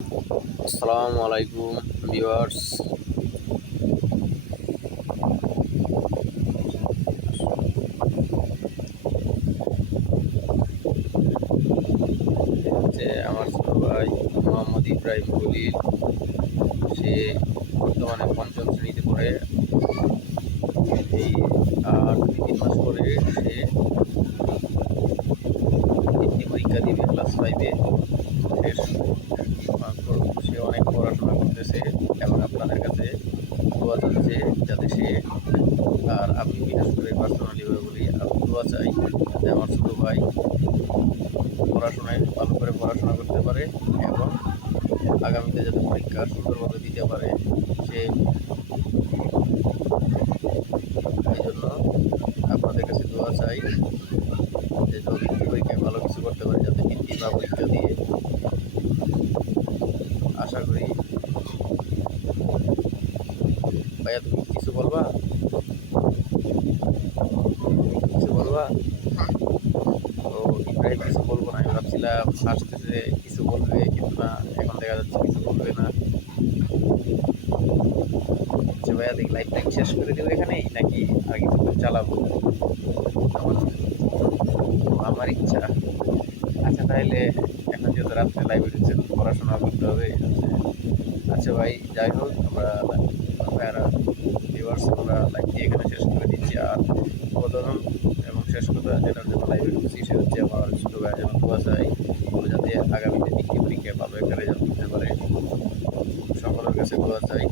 আসসালামু আলাইকুম ভিউয়ার্স। হচ্ছে আমার ছোট ভাই মোহাম্মদ ইব্রাহিম খলিল। সে বর্তমানে পঞ্চম শ্রেণীতে পড়ে। এই আর 2-3 মাস পরে সে বৃত্তি পরীক্ষা দিবে ক্লাস 5-এ। সে অনেক পড়াশোনা করতেছে এবং আপনাদের কাছে দোয়া চাচ্ছে যাতে সে, আর আমি বিশেষ করে পার্সোনালিভাবে বলি, আমি দোয়া চাই যাতে আমার ছোটো ভাই পড়াশোনায় ভালো করে পড়াশোনা করতে পারে এবং আগামীতে যাতে পরীক্ষা সুন্দরভাবে দিতে পারে। সে এই জন্য আপনাদের কাছে দোয়া চাই যে বৃত্তি পরীক্ষায় ভালো কিছু করতে পারে, যাতে বৃত্তি বা পরীক্ষা দিয়ে আশা করি। ভাইয়া তুমি কিছু বলবা? কিছু বলবা? তো ইব্রাহিম কিছু বলবো না, আমি ভাবছিলাম আসতেছে কিছু বলবে, কিন্তু না, এখন দেখা যাচ্ছে কিছু বলবে না। আচ্ছা ভাইয়া, দেখি লাইভটা কি শেষ করে দেবো এখানেই নাকি আর কিছুক্ষণ চালাবো? আমার আমার ইচ্ছা। আচ্ছা তাহলে এখন যেহেতু রাত্রে লাইভে ঢুকছেন, পড়াশোনা করতে হবে। আচ্ছা ভাই, যাই হোক, আমরা ভাইয়ারা ভিউয়ার্স, আমরা লাইভটি এখানে শেষ করে দিচ্ছি। আর প্রধান এবং শেষ কথা যেটার জন্য লাইভে ঢুকছি, সে হচ্ছে আমার ছোটো ভাই যেন দোয়া চাই যাতে আগামীতে বৃত্তি পরীক্ষায় ভালো একটা রেজাল্ট করতে পারে। সকলের কাছে দোয়া চাই।